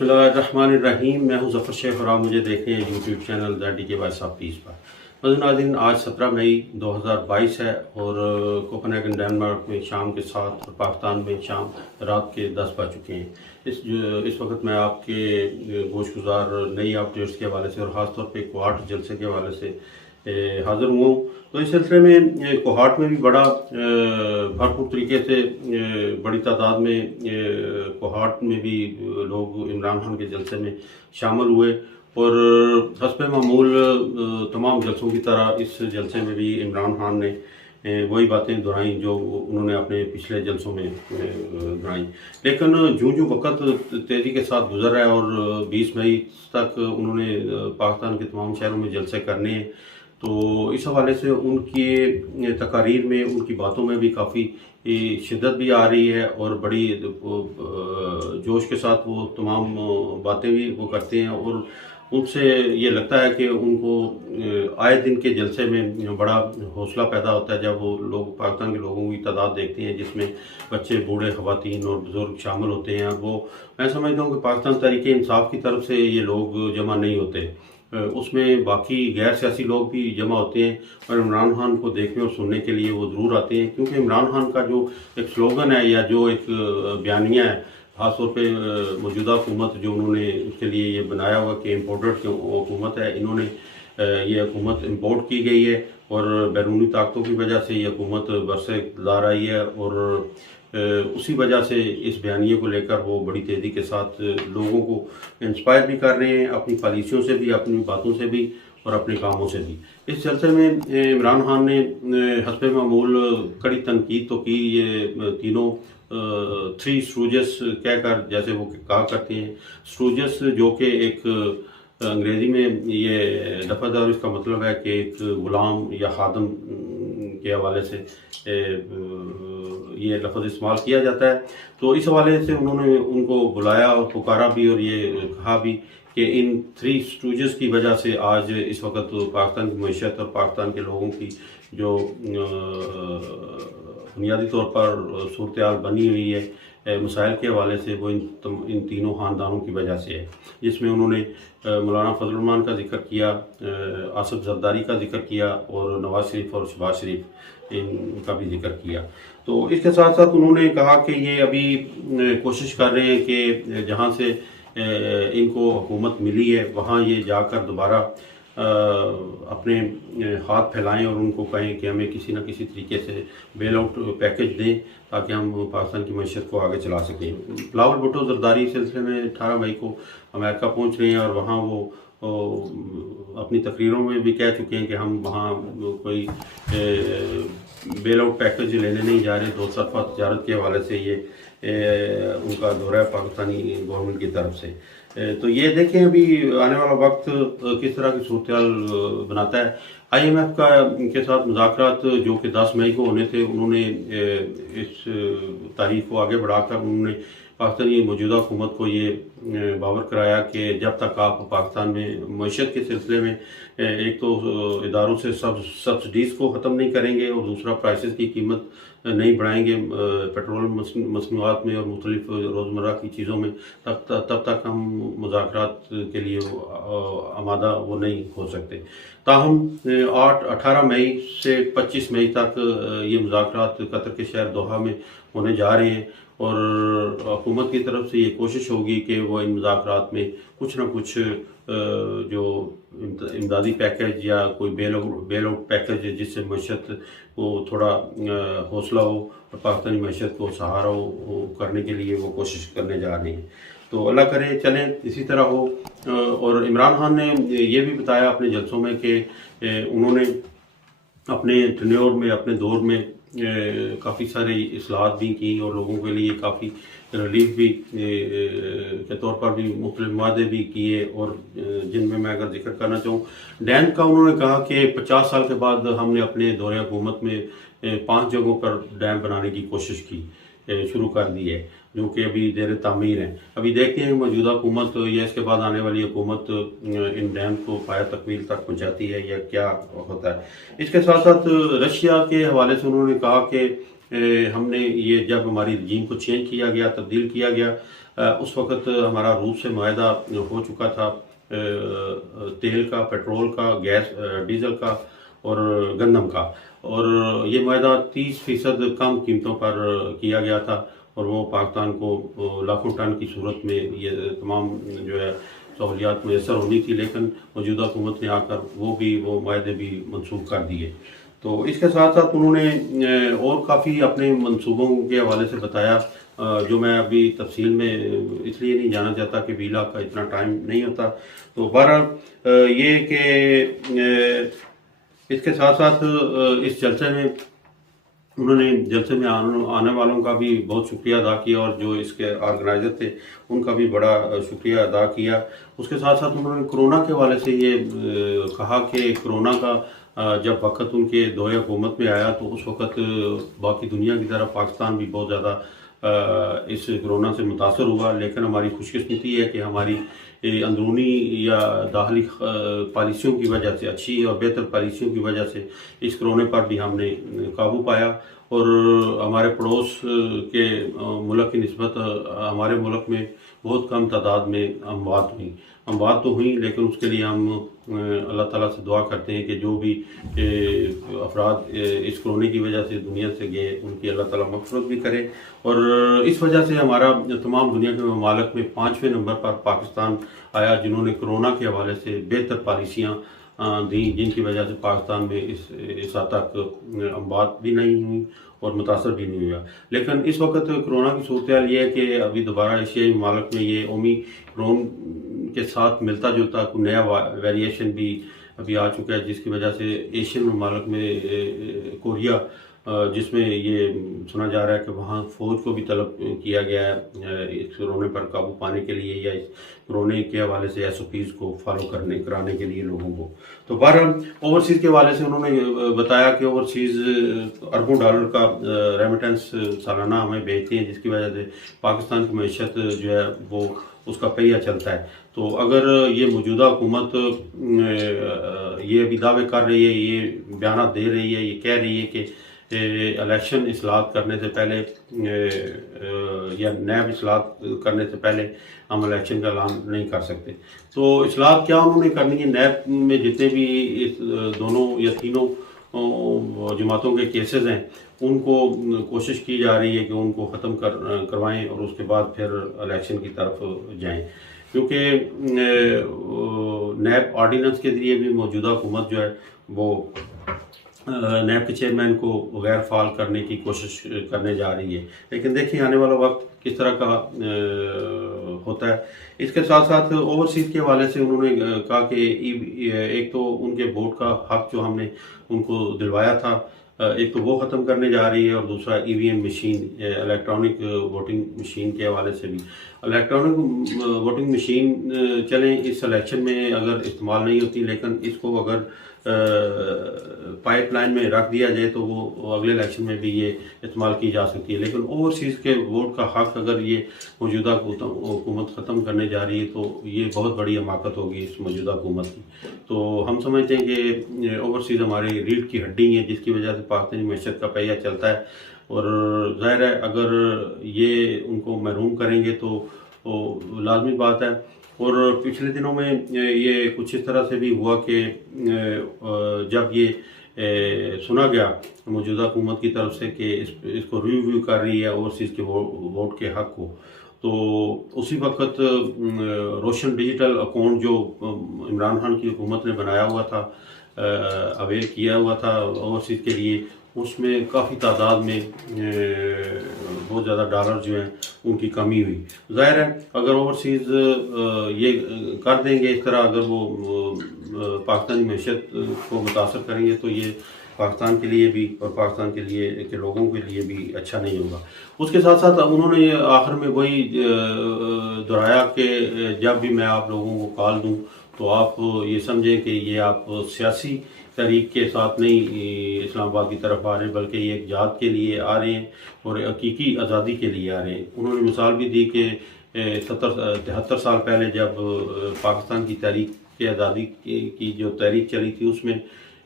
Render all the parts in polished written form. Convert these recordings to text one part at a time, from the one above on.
बिस्मिल्लाहिर्रहमानिर्रहीम। मैं हूं ज़फ़र शेख और आप मुझे देख रहे हैं यूट्यूब चैनल द डी के वॉइस ऑफ पीस पर। नाज़रीन, आज 17 मई 2022 है और कोपेनहेगन डेनमार्क में शाम के 7 और पाकिस्तान में शाम रात के 10 बज चुके हैं। इस वक्त मैं आपके गोशगुजार नई अपडेट्स के हवाले से और ख़ासतौर पर क्वार्ट जलसे के हवाले से हाज़िर हुआ हूँ। तो इस सिलसिले में कोहाट में भी बड़ा भरपूर तरीके से बड़ी तादाद में कोहाट में भी लोग इमरान खान के जलसे में शामिल हुए और हस्बे मामूल तमाम जलसों की तरह इस जलसे में भी इमरान खान ने वही बातें दोहराई जो उन्होंने अपने पिछले जलसों में दोहराई। लेकिन जो वक्त तेज़ी के साथ गुजर रहा है और 20 मई तक उन्होंने पाकिस्तान के तमाम शहरों में जलसे करने हैं, तो इस हवाले से उनकी तकारीर में, उनकी बातों में भी काफ़ी शिद्दत भी आ रही है और बड़ी जोश के साथ वो तमाम बातें भी वो करते हैं और उनसे ये लगता है कि उनको आए दिन के जलसे में बड़ा हौसला पैदा होता है जब वो लोग पाकिस्तान के लोगों की तादाद देखते हैं जिसमें बच्चे, बूढ़े, ख़वातीन और बुज़ुर्ग शामिल होते हैं। वो मैं समझता हूँ कि पाकिस्तान तहरीक इंसाफ की तरफ से ये लोग जमा नहीं होते, उसमें बाकी गैर सियासी लोग भी जमा होते हैं और इमरान खान को देखने और सुनने के लिए वो ज़रूर आते हैं, क्योंकि इमरान खान का जो एक स्लोगन है या जो एक बयानिया है, ख़ासतौर पे मौजूदा हुकूमत जो उन्होंने उसके लिए ये बनाया हुआ कि इम्पोर्टेड हुकूमत है, इन्होंने ये हुकूमत इम्पोर्ट की गई है और बैरूनी ताकतों की वजह से ये हुकूमत बरसे इक़्तिदार आई है और उसी वजह से इस बयानिए को लेकर वो बड़ी तेज़ी के साथ लोगों को इंस्पायर भी कर रहे हैं, अपनी पॉलिसियों से भी, अपनी बातों से भी और अपने कामों से भी। इस सिलसिले में इमरान खान ने हस्बे मामूल कड़ी तनकीद तो की। ये तीनों थ्री स्टूजेस कहकर, जैसे वो कहा करते हैं, स्टूजेस जो कि एक अंग्रेज़ी में ये लफ्ज़ है और इसका मतलब है कि एक ग़ुलाम या खादम के हवाले से ये लफ्ज़ इस्तेमाल किया जाता है। तो इस हवाले से उन्होंने उनको बुलाया और पुकारा भी और ये कहा भी कि इन थ्री स्टूजेस की वजह से आज इस वक्त पाकिस्तान की मईशत और पाकिस्तान के लोगों की जो बुनियादी तौर पर सूरत हाल बनी हुई है मसाइल के हवाले से, वो इन तीनों ख़ानदानों की वजह से है, जिसमें उन्होंने मौलाना फजल रहमान का जिक्र किया, आसिफ जरदारी का जिक्र किया और नवाज शरीफ और शहबाज शरीफ इनका भी जिक्र किया। तो इसके साथ साथ उन्होंने कहा कि ये अभी कोशिश कर रहे हैं कि जहाँ से इनको हुकूमत मिली है वहाँ ये जाकर दोबारा अपने हाथ फैलाएं और उनको कहें कि हमें किसी न किसी तरीके से बेल आउट पैकेज दें ताकि हम पाकिस्तान की मईशत को आगे चला सकें। बिलावल भुट्टो जरदारी सिलसिले में 18 मई को अमेरिका पहुंच रहे हैं और वहाँ वो अपनी तकरीरों में भी कह चुके हैं कि हम वहाँ कोई बेल आउट पैकेज लेने नहीं जा रहे। दो तरफा तजारत के हवाले से ये उनका दौरा है पाकिस्तानी गवर्नमेंट की तरफ से। तो ये देखें अभी आने वाला वक्त किस तरह की सूरत हाल बनाता है। IMF का के साथ मुज़ाकरात जो कि 10 मई को होने थे, उन्होंने इस तारीख को आगे बढ़ाकर उन्होंने पाकिस्तानी मौजूदा हुकूमत को ये बावर कराया कि जब तक आप पाकिस्तान में मईशत के सिलसिले में एक तो इदारों से सब्सिडीज़ को ख़त्म नहीं करेंगे और दूसरा प्राइसेस की कीमत नहीं बढ़ाएंगे पेट्रोल मसनूआत में और मुख्तलिफ रोज़मर्रा की चीज़ों में, तब तक हम मुज़ाकरात के लिए आमादा वो नहीं हो सकते। ताहम 18 मई से 25 मई तक ये मुज़ाकरात कतर के शहर दोहा में होने जा रहे हैं और हुकूमत की तरफ से ये कोशिश होगी कि वो इन मुज़ाकरात में कुछ ना कुछ जो इमदादी पैकेज या कोई बेल आउट पैकेज जिससे मईशत को थोड़ा हौसला हो और पाकिस्तानी मईशत को सहारा हो करने के लिए वो कोशिश करने जा रहे हैं। तो अल्लाह करे चलें इसी तरह हो। और इमरान खान ने ये भी बताया अपने जलसों में कि उन्होंने अपने टेन्योर में, अपने दौर में काफ़ी सारे इस्लाहात भी की और लोगों के लिए काफ़ी रिलीफ भी के तौर पर भी मुख्तलिफ वादे भी किए और जिनमें मैं अगर जिक्र करना चाहूँ, डैम का उन्होंने कहा कि 50 साल के बाद हमने अपने दौरे हुकूमत में 5 जगहों पर डैम बनाने की कोशिश की, शुरू कर दी है, जो कि अभी ज़ेर तामीर हैं। अभी देखते हैं मौजूदा हुकूमत या इसके बाद आने वाली हुकूमत इन डैम को पाया तकमील तक पहुँचाती है या क्या होता है। इसके साथ साथ रशिया के हवाले से उन्होंने कहा कि हमने ये जब हमारी रजीम को चेंज किया गया, तब्दील किया गया, उस वक़्त हमारा रूस से मुआहदा हो चुका था तेल का, पेट्रोल का, गैस, डीज़ल का और गंदम का, और ये मुआहदा 30% कम कीमतों पर किया गया था, और वो पाकिस्तान को लाखों टन की सूरत में ये तमाम जो है सहूलियात मैसर होनी थी, लेकिन मौजूदा हुकूमत ने आकर वो मुआहदे भी मनसूख कर दिए। तो इसके साथ साथ उन्होंने और काफ़ी अपने मंसूबों के हवाले से बताया, जो मैं अभी तफसील में इसलिए नहीं जाना चाहता कि वीला का इतना टाइम नहीं होता। तो बहरहाल ये कि इसके साथ साथ इस जलसे में उन्होंने जलसे में आने वालों का भी बहुत शुक्रिया अदा किया, और जो इसके ऑर्गेनाइज़र थे उनका भी बड़ा शुक्रिया अदा किया। उसके साथ साथ उन्होंने कोरोना के हवाले से ये कहा कि कोरोना का जब वक़्त उनके दौरे हुकूमत में आया तो उस वक़्त बाकी दुनिया की तरह पाकिस्तान भी बहुत ज़्यादा इस कोरोना से मुतासर हुआ, लेकिन हमारी खुशकिस्मती है कि हमारी अंदरूनी या दाखिली पॉलिसियों की वजह से, अच्छी और बेहतर पॉलिसियों की वजह से इस कोरोना पर भी हमने काबू पाया, और हमारे पड़ोस के मुल्क की निस्बत हमारे मुल्क में बहुत कम तादाद में अमवात तो हुई, लेकिन उसके लिए हम अल्लाह ताला से दुआ करते हैं कि जो भी अफराद इस कोरोना की वजह से दुनिया से गए उनकी अल्लाह ताला मग़फ़िरत भी करे। और इस वजह से हमारा तमाम दुनिया के ममालिक में 5वें नंबर पर पाकिस्तान आया, जिन्होंने कोरोना के हवाले से बेहतर पॉलिसियाँ दी, जिनकी वजह से पाकिस्तान में इस हद तक अमवात भी नहीं हुई और मुतासर भी नहीं हुआ। लेकिन इस वक्त कोरोना की सूरत हाल ये है कि अभी दोबारा एशियाई ममालिक में ये ओमिक्रॉन के साथ मिलता जुलता कोई नया वेरिएशन भी अभी आ चुका है, जिसकी वजह से एशियन ममालिक में कोरिया, जिसमें ये सुना जा रहा है कि वहाँ फ़ौज को भी तलब किया गया है इस कोरोना पर काबू पाने के लिए, या इस कोरोना के हवाले से SOPs को फॉलो कराने के लिए लोगों को। तो बहरहाल ओवरसीज़ के हवाले से उन्होंने बताया कि ओवरसीज़ अरबों डॉलर का रेमिटेंस सालाना हमें भेजते हैं, जिसकी वजह से पाकिस्तान की मईशत जो है वो उसका पहिया चलता है। तो अगर ये मौजूदा हुकूमत ये अभी दावे कर रही है, ये बयान दे रही है, ये कह रही है कि इलेक्शन इस्लाहत करने से पहले या नैब इस्लाहत करने से पहले हम इलेक्शन का ऐलान नहीं कर सकते। तो इस्लाहत क्या उन्होंने करनी है, नैब में जितने भी इस दोनों या तीनों जमातों के केसेस हैं उनको कोशिश की जा रही है कि उनको ख़त्म करवाएं और उसके बाद फिर इलेक्शन की तरफ जाएं, क्योंकि नैब ऑर्डिनेंस के ज़रिए भी मौजूदा हुकूमत जो है वो नैब के चेयरमैन को गैर फाल करने की कोशिश करने जा रही है। लेकिन देखिए आने वाला वक्त किस तरह का होता है। इसके साथ साथ ओवरसीज़ के हवाले से उन्होंने कहा कि एक तो उनके वोट का हक जो हमने उनको दिलवाया था, एक तो वो ख़त्म करने जा रही है, और दूसरा EVM machine, electronic voting machine के हवाले से भी। इलेक्ट्रॉनिक वोटिंग मशीन चलें इस इलेक्शन में अगर इस्तेमाल नहीं होती, लेकिन इसको अगर पाइपलाइन में रख दिया जाए तो वो अगले इलेक्शन में भी ये इस्तेमाल की जा सकती है। लेकिन ओवरसीज़ के वोट का हक अगर ये मौजूदा हुकूमत ख़त्म करने जा रही है तो ये बहुत बड़ी हमाकत होगी इस मौजूदा हुकूमत की। तो हम समझते हैं कि ओवरसीज़ हमारी रीढ़ की हड्डी है, जिसकी वजह से पाकिस्तानी मैशत का पहिया चलता है, और ज़ाहिर है अगर ये उनको महरूम करेंगे तो लाजमी बात है। और पिछले दिनों में ये कुछ इस तरह से भी हुआ कि जब ये सुना गया मौजूदा हुकूमत की तरफ से कि इसको रिव्यू कर रही है ओवरसीज़ के वोट के हक़ को, तो उसी वक्त रोशन डिजिटल अकाउंट जो इमरान खान की हुकूमत ने बनाया हुआ था, अवेल किया हुआ था ओवरसीज़ के लिए, उसमें काफ़ी तादाद में बहुत ज़्यादा डॉलर जो हैं उनकी कमी हुई। ज़ाहिर है अगर ओवरसीज़ ये कर देंगे इस तरह, अगर वो पाकिस्तानी मैशत को मुतासर करेंगे तो ये पाकिस्तान के लिए भी और पाकिस्तान के लिए के लोगों के लिए भी अच्छा नहीं होगा। उसके साथ साथ उन्होंने आखिर में वही दोहराया कि जब भी मैं आप लोगों को कॉल दूँ तो आप ये समझें कि ये आप सियासी तहरीक के साथ नहीं इस्लामाबाद की तरफ आ रहे हैं, बल्कि ये एक जात के लिए आ रहे हैं और हकीकी आज़ादी के लिए आ रहे हैं। उन्होंने मिसाल भी दी कि 73 साल पहले जब पाकिस्तान की तहरीक के आज़ादी की जो तहरीक चली थी, उसमें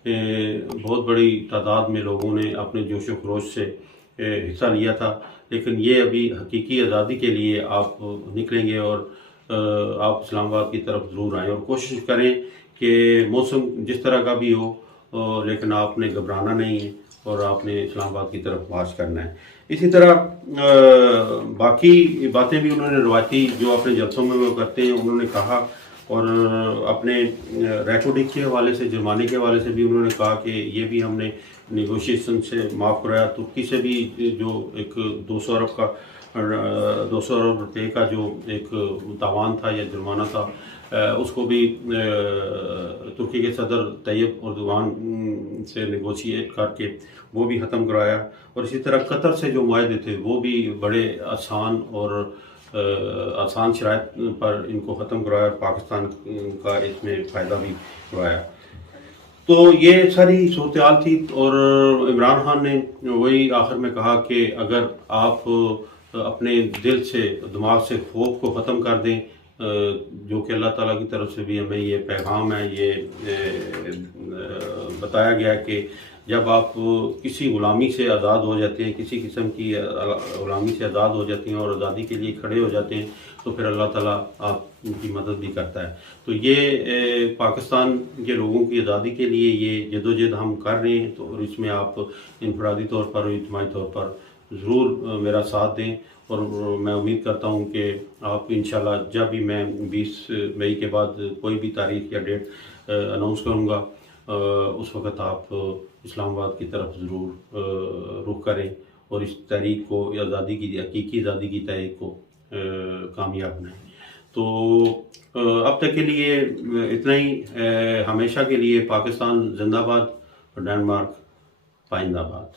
बहुत बड़ी तादाद में लोगों ने अपने जोश व खरोश से हिस्सा लिया था, लेकिन ये अभी हकीकी आज़ादी के लिए आप निकलेंगे और आप इस्लामाबाद की तरफ ज़रूर आएँ और कोशिश करें कि मौसम जिस तरह का भी हो, लेकिन आपने घबराना नहीं है और आपने इस्लामाबाद की तरफ मार्च करना है। इसी तरह बाकी बातें भी उन्होंने रवायती जो अपने जलसों में वो करते हैं उन्होंने कहा, और अपने रेटोडिक के हवाले से, जुर्माने के हवाले से भी उन्होंने कहा कि ये भी हमने नेगोशिएशन से माफ़ कराया। तुर्की से भी जो एक 200 अरब रुपए का जो एक तावान था या जुर्माना था, उसको भी तुर्की के सदर तैयब एर्दोगान से नेगोशिएट करके वो भी ख़त्म कराया। और इसी तरह कतर से जो मुआहदे थे वो भी बड़े आसान और आसान शराइत पर इनको ख़त्म करवाया, पाकिस्तान का इसमें फ़ायदा भी करवाया। तो ये सारी सूरत-ए-हाल थी और इमरान खान ने वही आखिर में कहा कि अगर आप अपने दिल से, दिमाग से खौफ को ख़त्म कर दें, जो कि अल्लाह ताला की तरफ से भी हमें ये पैगाम है, ये बताया गया है कि जब आप किसी ग़ुलामी से आज़ाद हो जाते हैं, किसी किस्म की ग़ुलामी से आज़ाद हो जाते हैं और आज़ादी के लिए खड़े हो जाते हैं, तो फिर अल्लाह ताला आपकी मदद भी करता है। तो ये पाकिस्तान के लोगों की आज़ादी के लिए ये जदोजहद हम कर रहे हैं, तो इसमें आप इनफरादी तौर पर और इज्तिमाई तौर पर ज़रूर मेरा साथ दें। और मैं उम्मीद करता हूँ कि आप इंशाल्लाह जब भी मैं 20 मई के बाद कोई भी तारीख़ या डेट अनाउंस करूँगा, उस वक़्त आप इस्लामाबाद की तरफ ज़रूर रुख करें और इस तारीख़ को, आज़ादी की, हकीकी आज़ादी की तारीख़ को कामयाब बनाएं। तो अब तक के लिए इतना ही। हमेशा के लिए पाकिस्तान जिंदाबाद और डेनमार्क पाइंदाबाद।